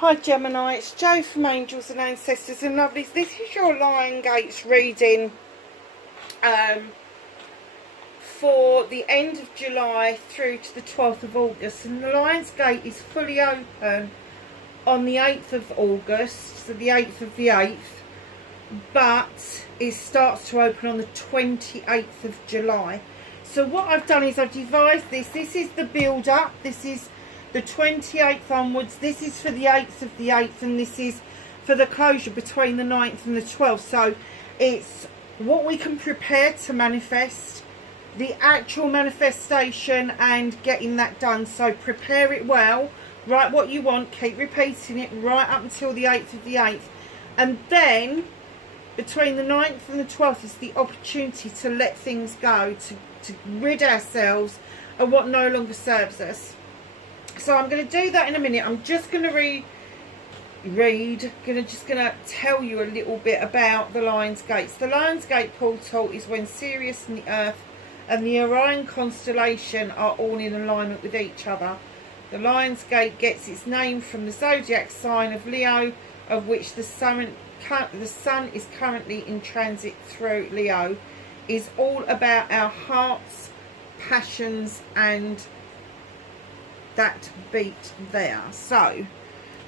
Hi Gemini, it's Jo from Angels and Ancestors and Lovelies. This is your Lion Gates reading for the end of July through to the 12th of August. And the Lion's Gate is fully open on the 8th of August, so the 8th of the 8th, but it starts to open on the 28th of July. So what I've done is I've devised this. This is the build up. This is the 28th onwards. This is for the 8th of the 8th, and this is for the closure between the 9th and the 12th. So it's what we can prepare to manifest, the actual manifestation and getting that done. So prepare it well, write what you want, keep repeating it right up until the 8th of the 8th, and then between the 9th and the 12th is the opportunity to let things go, to rid ourselves of what no longer serves us. So I'm going to do that in a minute. I'm just going to just going to tell you a little bit about the Lion's Gates. The Lion's Gate portal is when Sirius and the Earth and the Orion constellation are all in alignment with each other. The Lion's Gate gets its name from the zodiac sign of Leo, of which the sun is currently in transit through Leo. Is all about our hearts, passions, and that beat there. So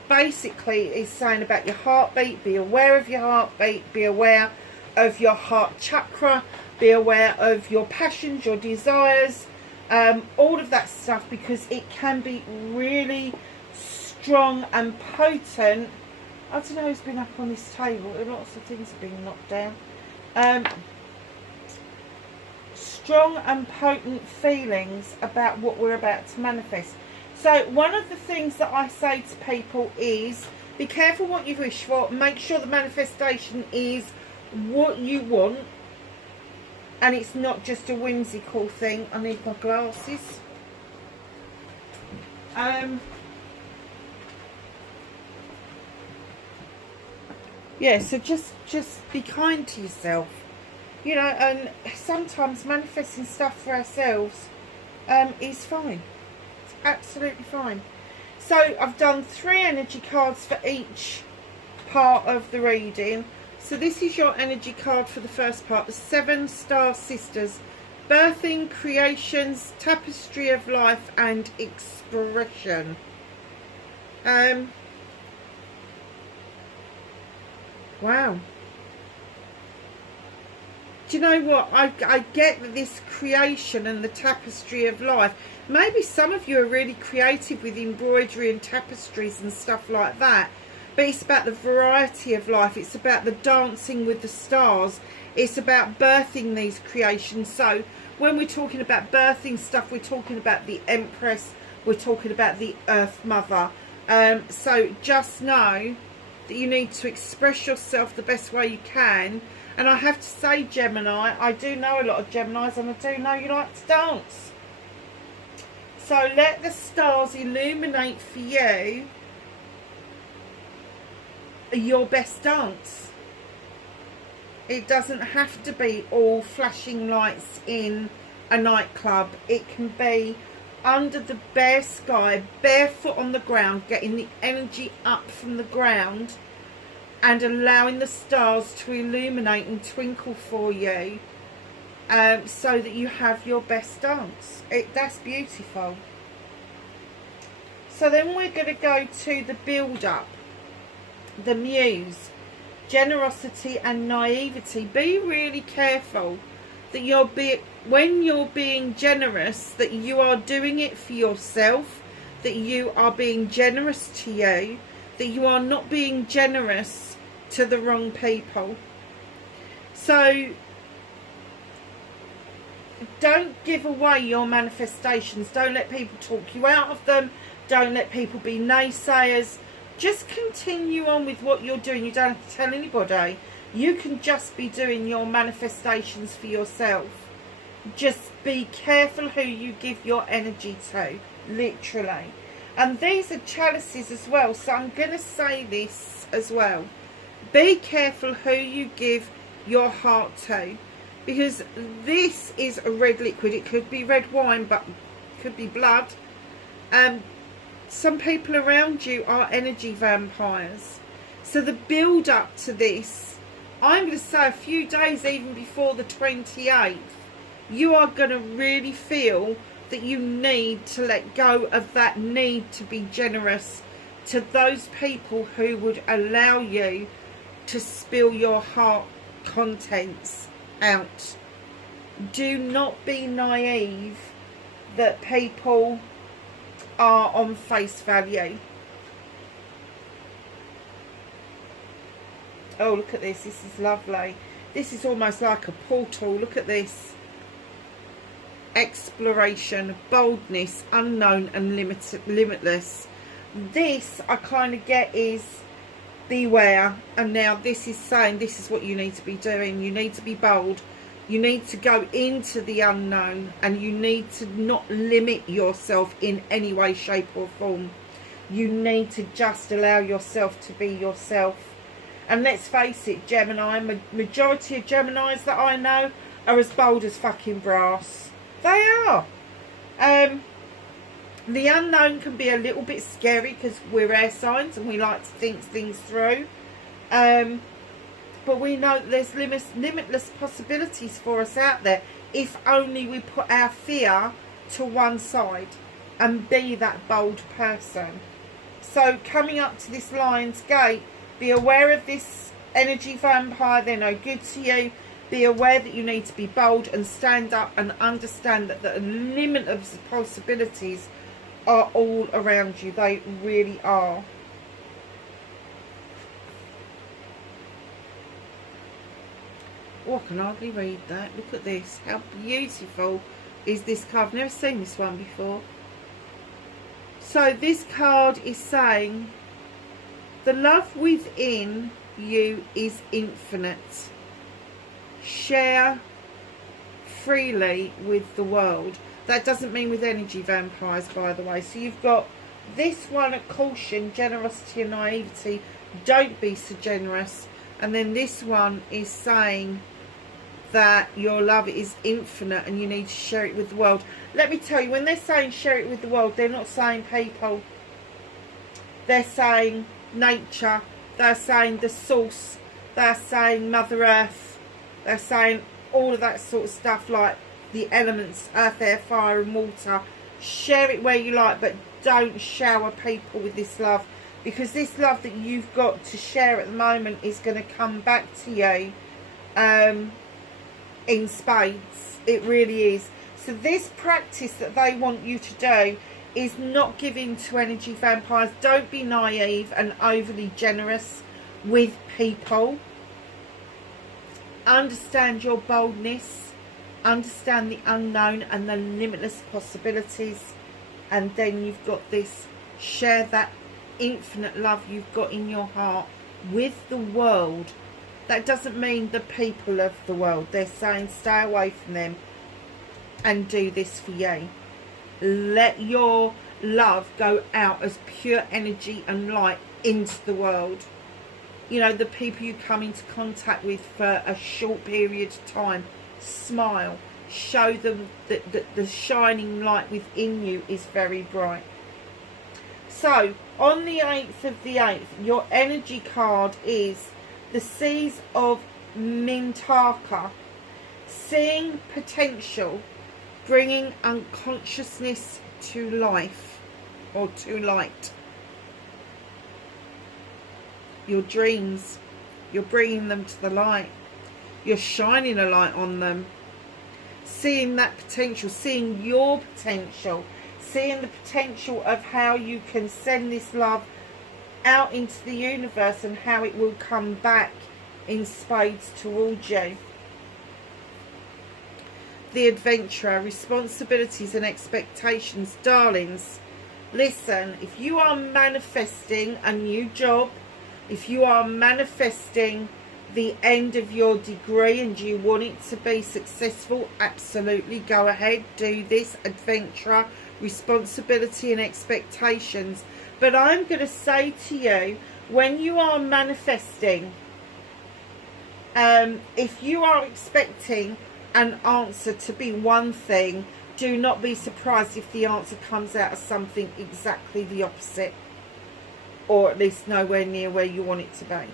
basically it's saying about your heartbeat. Be aware of your heartbeat, be aware of your heart chakra, be aware of your passions, your desires, all of that stuff, because it can be really strong and potent. I don't know who's been up on this table. Lots of things have been knocked down. Strong and potent feelings about what we're about to manifest. So one of the things that I say to people is be careful what you wish for. Make sure the manifestation is what you want and it's not just a whimsical thing. I need my glasses. Yeah, so just be kind to yourself. You know, and sometimes manifesting stuff for ourselves is fine. It's absolutely fine. So I've done 3 energy cards for each part of the reading. So this is your energy card for the first part, the 7 Star Sisters. Birthing, creations, tapestry of life and expression. Wow. Do you know what? I get that this creation and the tapestry of life, maybe some of you are really creative with embroidery and tapestries and stuff like that, but it's about the variety of life. It's about the dancing with the stars. It's about birthing these creations. So when we're talking about birthing stuff, we're talking about the Empress, we're talking about the Earth Mother. So just know that you need to express yourself the best way you can. And I have to say, Gemini, I do know a lot of Geminis, and I do know you like to dance. So let the stars illuminate for you your best dance. It doesn't have to be all flashing lights in a nightclub. It can be under the bare sky, barefoot on the ground, getting the energy up from the ground and allowing the stars to illuminate and twinkle for you, so that you have your best dance. That's beautiful. So then we're going to go to the build up, the muse, generosity and naivety. Be really careful that when you're being generous, that you are doing it for yourself, that you are being generous to you, that you are not being generous to the wrong people. So don't give away your manifestations. Don't let people talk you out of them. Don't let people be naysayers. Just continue on with what you're doing. You don't have to tell anybody. You can just be doing your manifestations for yourself. Just be careful who you give your energy to, literally. And these are chalices as well, so I'm going to say this as well. Be careful who you give your heart to, because this is a red liquid. It could be red wine, but it could be blood. some people around you are energy vampires. So the build up to this, I'm going to say a few days even before the 28th, you are going to really feel that you need to let go of that need to be generous to those people who would allow you to spill your heart contents out. Do not be naive that people are on face value. Oh, look at this. This is lovely. This is almost like a portal. Look at this. Exploration, boldness, unknown and limitless. This I kind of get is beware. And now this is saying this is what you need to be doing. You need to be bold. You need to go into the unknown, and you need to not limit yourself in any way, shape or form. You need to just allow yourself to be yourself. And let's face it, Gemini, majority of Geminis that I know are as bold as fucking brass. They are. The unknown can be a little bit scary because we're air signs and we like to think things through. But we know that there's limitless possibilities for us out there if only we put our fear to one side and be that bold person. So coming up to this Lion's Gate, be aware of this energy vampire. They're no good to you. Be aware that you need to be bold and stand up and understand that the limit of possibilities are all around you. They really are. Oh, I can hardly read that. Look at this. How beautiful is this card? I've never seen this one before. So this card is saying the love within you is infinite. Share freely with the world. That doesn't mean with energy vampires, by the way. So you've got this one at caution, generosity and naivety. Don't be so generous. And then this one is saying that your love is infinite and you need to share it with the world. Let me tell you, when they're saying share it with the world, they're not saying people. They're saying nature. They're saying the source. They're saying Mother Earth. They're saying all of that sort of stuff, like the elements, earth, air, fire and water. Share it where you like, but don't shower people with this love, because this love that you've got to share at the moment is going to come back to you in spades. It really is. So this practice that they want you to do is not giving to energy vampires. Don't be naive and overly generous with people. Understand your boldness, understand the unknown and the limitless possibilities, and then you've got this, share that infinite love you've got in your heart with the world. That doesn't mean the people of the world. They're saying stay away from them and do this for you. Let your love go out as pure energy and light into the world. You know, the people you come into contact with for a short period of time, smile. Show them that the shining light within you is very bright. So, on the 8th of the 8th, your energy card is the Seas of Mintaka. Seeing potential, bringing unconsciousness to life or to light. Your dreams, you're bringing them to the light. You're shining a light on them. Seeing that potential, seeing your potential, seeing the potential of how you can send this love out into the universe and how it will come back in spades towards you. The adventurer, responsibilities and expectations. Darlings, listen, if you are manifesting a new job, if you are manifesting the end of your degree and you want it to be successful, absolutely go ahead, do this. Adventurer, responsibility and expectations. But I'm going to say to you, when you are manifesting, if you are expecting an answer to be one thing, do not be surprised if the answer comes out as something exactly the opposite, or at least nowhere near where you want it to be.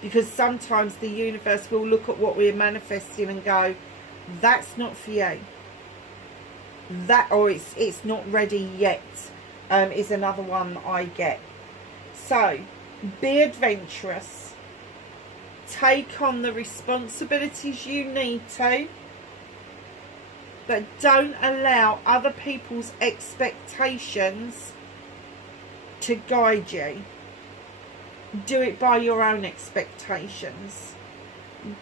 Because sometimes the universe will look at what we're manifesting and go, that's not for you. That, or it's not ready yet, is another one I get. So, be adventurous. Take on the responsibilities you need to. But don't allow other people's expectations to guide you. Do it by your own expectations.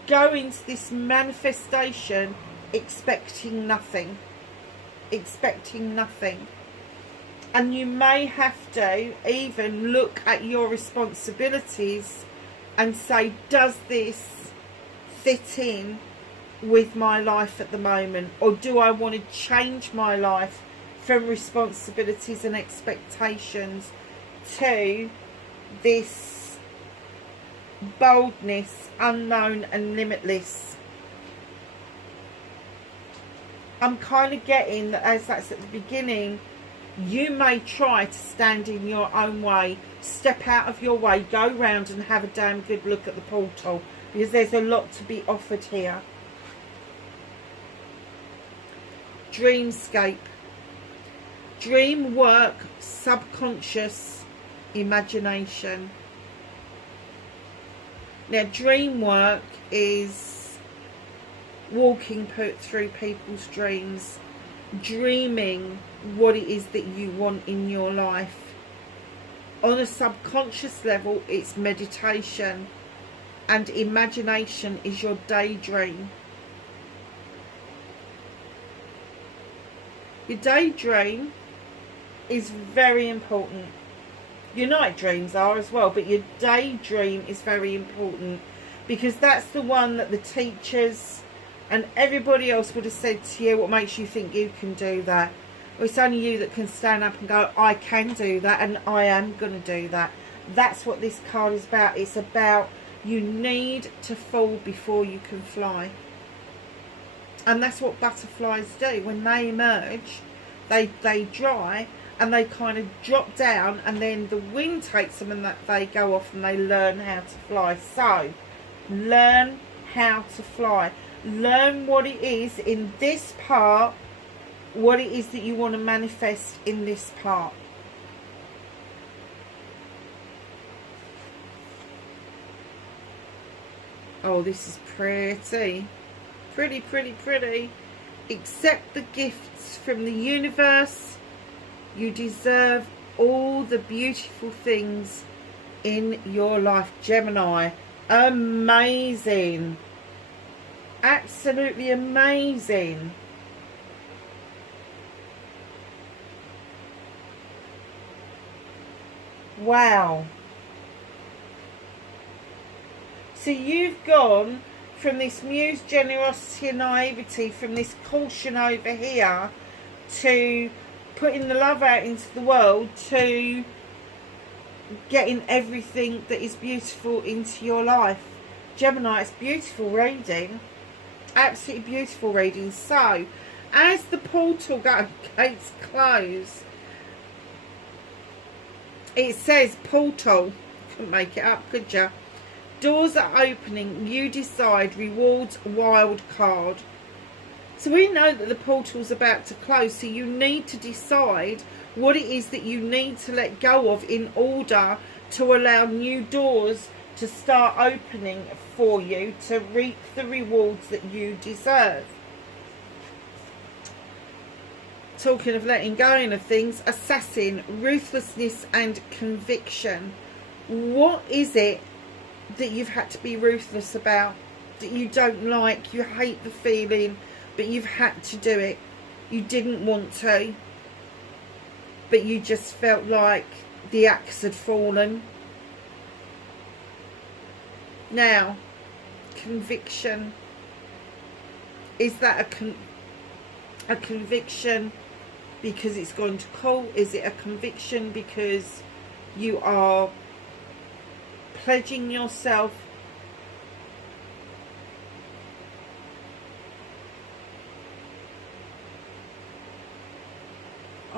Go into this manifestation expecting nothing. Expecting nothing. And you may have to even look at your responsibilities and say, does this fit in with my life at the moment, or do I want to change my life from responsibilities and expectations to this boldness, unknown and limitless? I'm kind of getting that, as that's at the beginning, you may try to stand in your own way, step out of your way, go round and have a damn good look at the portal, because there's a lot to be offered here. Dreamscape. Dream work, subconscious, imagination. Now, dream work is walking through people's dreams, dreaming what it is that you want in your life. On a subconscious level, it's meditation, and imagination is your daydream. Your daydream is very important. Your night dreams are as well, but your daydream is very important, because that's the one that the teachers and everybody else would have said to you, what makes you think you can do that? Well, it's only you that can stand up and go, I can do that, and I am going to do that. That's what this card is about. It's about, you need to fall before you can fly. And that's what butterflies do. When they emerge, they dry and they kind of drop down, and then the wind takes them and they go off and they learn how to fly. So, learn how to fly. Learn what it is in this part, what it is that you want to manifest in this part. Oh, this is pretty. Pretty, pretty, pretty. Accept the gifts from the universe. You deserve all the beautiful things in your life, Gemini. Amazing. Absolutely amazing. Wow. So you've gone from this muse, generosity and naivety, from this caution over here, to putting the love out into the world, to getting everything that is beautiful into your life. Gemini, it's beautiful reading. Absolutely beautiful reading. So, as the portal gates close, it says portal. Couldn't make it up, could you? Doors are opening. You decide. Rewards wild card. So we know that the portal's about to close. So you need to decide what it is that you need to let go of in order to allow new doors to start opening for you to reap the rewards that you deserve. Talking of letting go of things, assassin, ruthlessness and conviction. What is it that you've had to be ruthless about, that you don't like, you hate the feeling, but you've had to do it? You didn't want to, but you just felt like the axe had fallen. Now, conviction. Is that a conviction because it's going to court? Is it a conviction because you are pledging yourself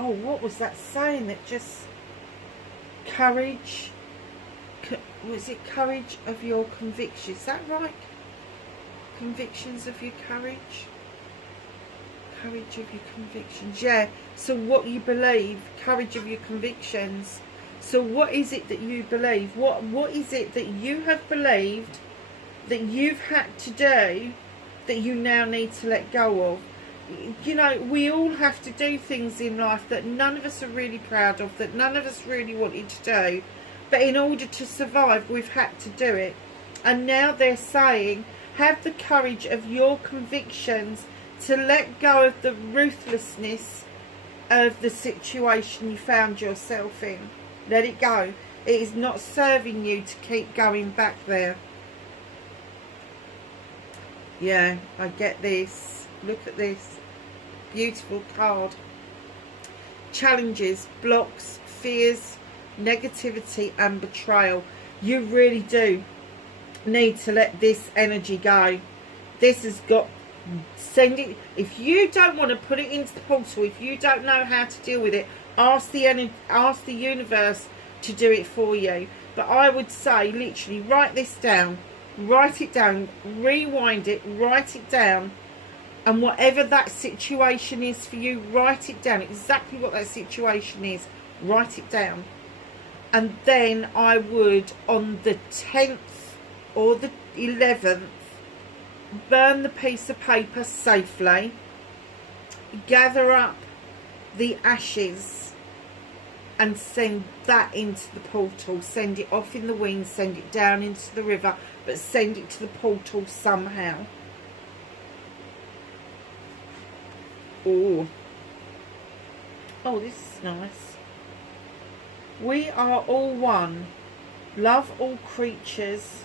oh, what was that saying that just, courage, was it courage of your convictions? Is that right? Convictions of your courage? Courage of your convictions, yeah. So what you believe, courage of your convictions. So what is it that you believe? What is it that you have believed that you've had to do that you now need to let go of? You know, we all have to do things in life that none of us are really proud of, that none of us really wanted to do, but in order to survive we've had to do it. And now they're saying, have the courage of your convictions to let go of the ruthlessness of the situation you found yourself in. Let it go. It is not serving you to keep going back there. Yeah, I get this. Look at this. Beautiful card. Challenges, blocks, fears, negativity and betrayal. You really do need to let this energy go. This has got, send it. If you don't want to put it into the portal, if you don't know how to deal with it, ask the universe to do it for you. But I would say, literally, write this down. Write it down. Rewind it. Write it down. And whatever that situation is for you, write it down. Exactly what that situation is. Write it down. And then I would, on the 10th or the 11th, burn the piece of paper safely. Gather up the ashes and send that into the portal. Send it off in the wind. Send it down into the river. But send it to the portal somehow. Oh, this is nice. We are all one. Love all creatures.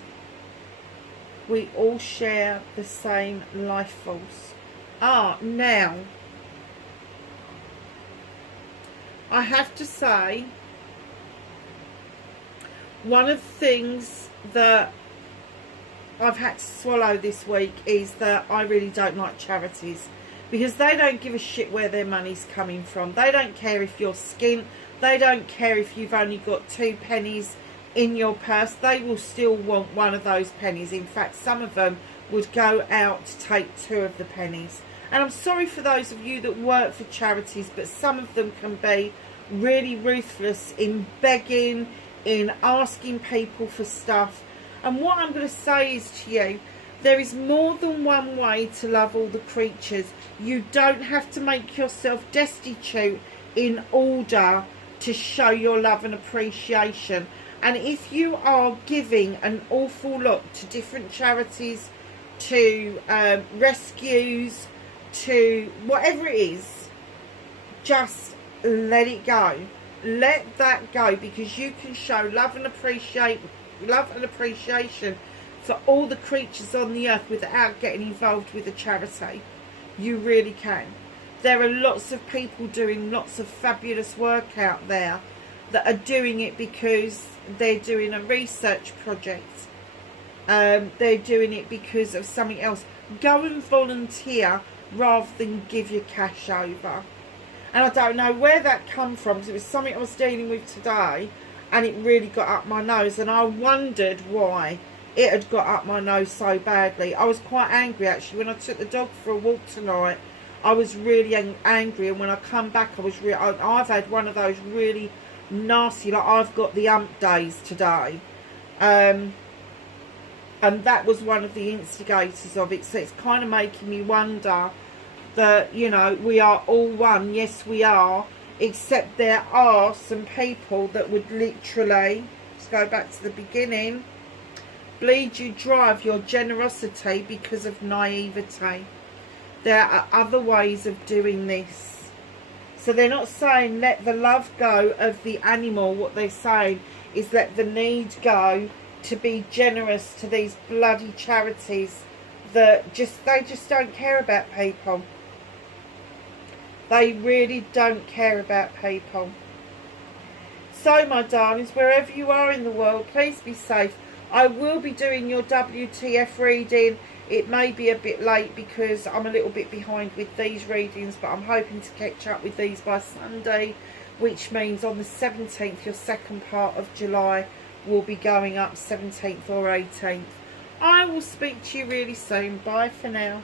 We all share the same life force. Now, I have to say, one of the things that I've had to swallow this week is that I really don't like charities. Because they don't give a shit where their money's coming from. They don't care if you're skint. They don't care if you've only got 2 pennies in your purse. They will still want one of those pennies. In fact, some of them would go out to take 2 of the pennies. And I'm sorry for those of you that work for charities, but some of them can be really ruthless in begging, in asking people for stuff. And what I'm going to say is to you, there is more than one way to love all the creatures. You don't have to make yourself destitute in order to show your love and appreciation. And if you are giving an awful lot to different charities, to rescues, to whatever it is, just let it go. Let that go, because you can show love and appreciation for all the creatures on the earth without getting involved with a charity. You really can. There are lots of people doing lots of fabulous work out there that are doing it because they're doing a research project. They're doing it because of something else. Go and volunteer rather than give your cash over. And I don't know where that come from, because it was something I was dealing with today and it really got up my nose, and I wondered why it had got up my nose so badly. I was quite angry actually when I took the dog for a walk tonight. I was really angry, and when I come back I was I've had one of those really nasty, like I've got the ump days today, and that was one of the instigators of it. So it's kind of making me wonder that, you know, we are all one. Yes, we are, except there are some people that would literally, let's go back to the beginning, bleed you dry of your generosity because of naivety. There are other ways of doing this. So they're not saying let the love go of the animal. What they're saying is let the need go to be generous to these bloody charities that they just don't care about people. They really don't care about people. So my darlings, wherever you are in the world, please be safe. I will be doing your WTF reading. It may be a bit late because I'm a little bit behind with these readings, but I'm hoping to catch up with these by Sunday, which means on the 17th, your second part of July will be going up, 17th or 18th. I will speak to you really soon. Bye for now.